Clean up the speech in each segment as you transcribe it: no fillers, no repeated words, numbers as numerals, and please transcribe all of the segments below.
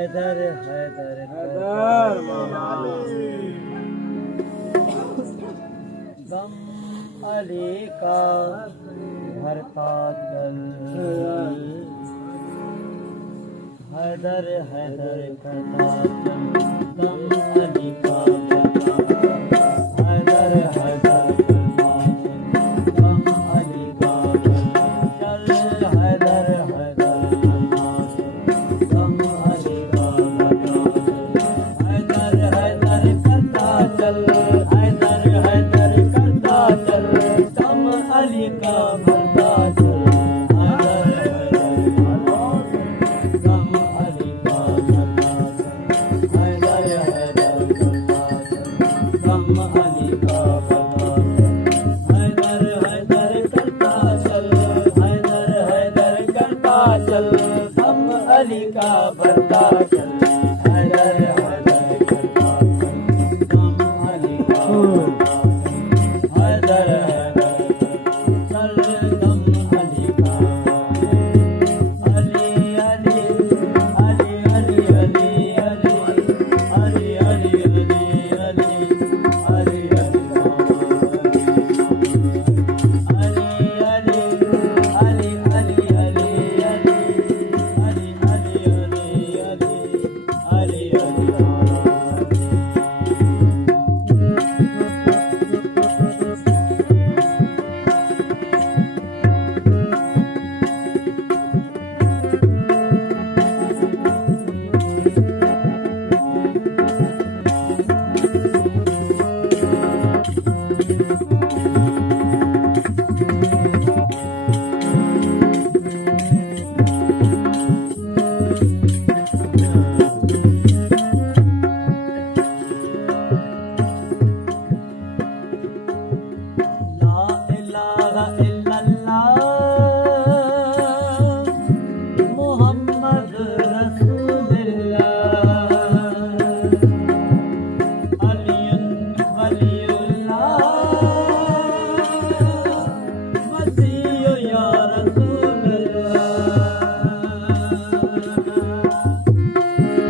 हैदर हैदर हैदर गम अली का भरता चल हैदर हैदर करता चल गम अली का भरता चल हैदर हैदर करता चल गम अली का भरता चल हैदर हैदर करता चल गम अली का भरता चल हैदर हैदर करता चल हैदर हैदर करता चल गम अली का भरता चल हैदर हैदर गम अली का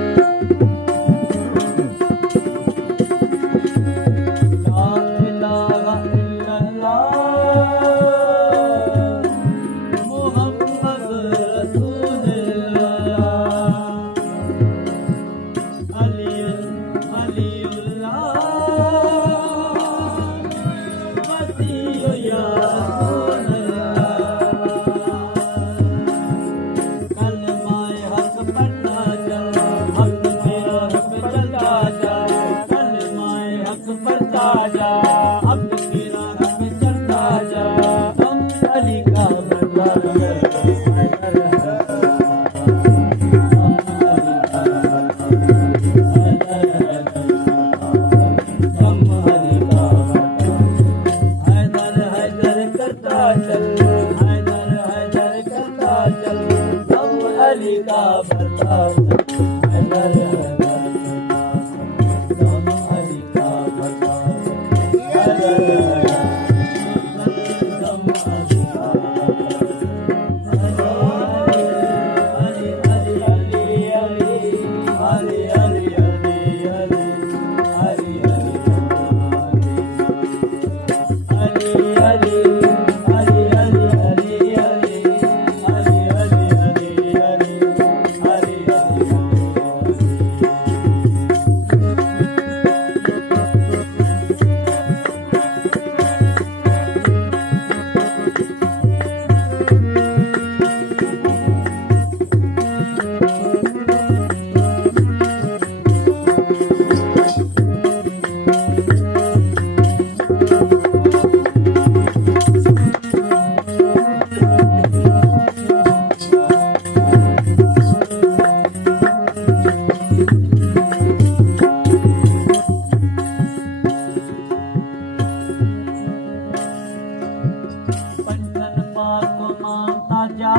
भरता चल हैदर हैदर करता चल गम अली का भरता चल हैदर हैदर करता चल हैदर हैदर करता चल गम अली का भरता चल हैदर हैदर करता चल गम अली का भरता चल हैदर हैदर चल गम अली का अली अली अली अली अली अली अली अली अली अली ला इलाहा इल्लल्लाह मुहम्मद रसूलुल्लाह अलियुन वलियुल्लाह मसीह या पंचन पाक मानता जा